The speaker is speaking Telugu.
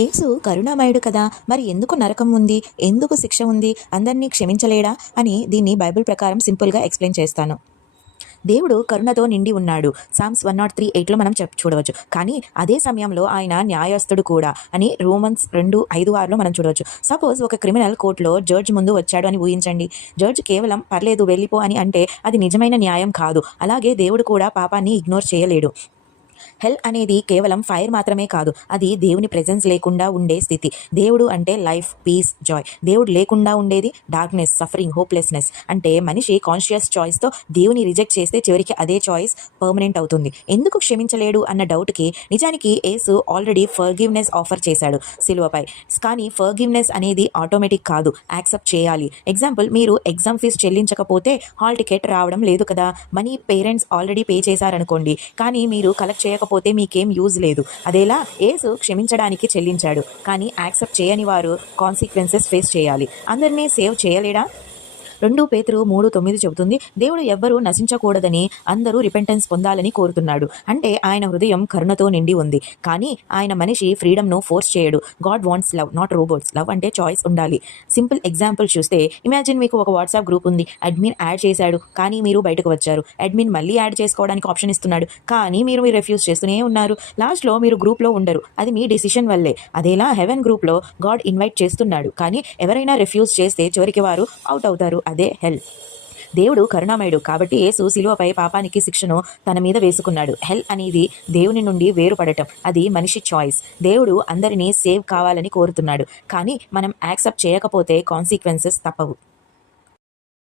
యేసు కరుణామయుడు కదా, మరి ఎందుకు నరకం ఉంది, ఎందుకు శిక్ష ఉంది, అందరినీ క్షమించలేడా అని దీన్ని బైబిల్ ప్రకారం సింపుల్గా ఎక్స్ప్లెయిన్ చేస్తాను. దేవుడు కరుణతో నిండి ఉన్నాడు. సామ్స్ 103:8లో మనం చూడవచ్చు. కానీ అదే సమయంలో ఆయన న్యాయస్థుడు కూడా అని రోమన్స్ 2:5-6లో మనం చూడవచ్చు. సపోజ్ ఒక క్రిమినల్ కోర్టులో జడ్జ్ ముందు వచ్చాడు అని ఊహించండి. జడ్జ్ కేవలం పర్లేదు వెళ్ళిపో అని అంటే అది నిజమైన న్యాయం కాదు. అలాగే దేవుడు కూడా పాపాన్ని ఇగ్నోర్ చేయలేడు. హెల్ అనేది కేవలం ఫైర్ మాత్రమే కాదు, అది దేవుని ప్రెజెన్స్ లేకుండా ఉండే స్థితి. దేవుడు అంటే లైఫ్, పీస్, జాయ్. దేవుడు లేకుండా ఉండేది డార్క్నెస్, సఫరింగ్, హోప్లెస్నెస్. అంటే మనిషి కాన్షియస్ చాయిస్తో దేవుని రిజెక్ట్ చేస్తే చివరికి అదే చాయిస్ పర్మనెంట్ అవుతుంది. ఎందుకు క్షమించలేడు అన్న డౌట్కి నిజానికి యేసు ఆల్రెడీ ఫర్గివ్నెస్ ఆఫర్ చేశాడు సిలువపై. కానీ ఫర్గివ్నెస్ అనేది ఆటోమేటిక్ కాదు, యాక్సెప్ట్ చేయాలి. ఎగ్జాంపుల్, మీరు ఎగ్జామ్ ఫీజు చెల్లించకపోతే హాల్ టికెట్ రావడం లేదు కదా. మనీ పేరెంట్స్ ఆల్రెడీ పే చేశారనుకోండి, కానీ మీరు కలెక్ట్ చేయకపోతే మీకేం యూజ్ లేదు. అదేలా యేసు క్షమించడానికి చెల్లించాడు, కానీ యాక్సెప్ట్ చేయని వారు కాన్సిక్వెన్సెస్ ఫేస్ చేయాలి. అందరినీ సేవ్ చేయలేడా? 2 పేతురు 3:9 చెబుతుంది, దేవుడు ఎవ్వరూ నశించకూడదని, అందరూ రిపెంటెన్స్ పొందాలని కోరుతున్నాడు. అంటే ఆయన హృదయం కరుణతో నిండి ఉంది, కానీ ఆయన మనిషి ఫ్రీడమ్ను ఫోర్స్ చేయడు. God wants love, not robots. Love అంటే చాయిస్ ఉండాలి. సింపుల్ ఎగ్జాంపుల్ చూస్తే, ఇమాజిన్ మీకు ఒక వాట్సాప్ గ్రూప్ ఉంది. అడ్మిన్ యాడ్ చేశాడు, కానీ మీరు బయటకు వచ్చారు. అడ్మిన్ మళ్ళీ యాడ్ చేసుకోవడానికి ఆప్షన్ ఇస్తున్నాడు, కానీ మీరు రిఫ్యూజ్ చేస్తూనే ఉన్నారు. లాస్ట్లో మీరు గ్రూప్లో ఉండరు. అది మీ డిసిషన్ వల్లే. అదేలా హెవెన్ గ్రూప్లో గాడ్ ఇన్వైట్ చేస్తున్నాడు, కానీ ఎవరైనా రిఫ్యూజ్ చేస్తే చివరికి వారు అవుట్ అవుతారు. అదే హెల్. దేవుడు కరుణామయుడు కాబట్టి యేసు సిలువపై పాపానికి శిక్షను తన మీద వేసుకున్నాడు. హెల్ అనేది దేవుని నుండి వేరుపడటం, అది మనిషి చాయిస్. దేవుడు అందరినీ సేవ్ కావాలని కోరుతున్నాడు, కానీ మనం యాక్సెప్ట్ చేయకపోతే కాన్సిక్వెన్సెస్ తప్పవు.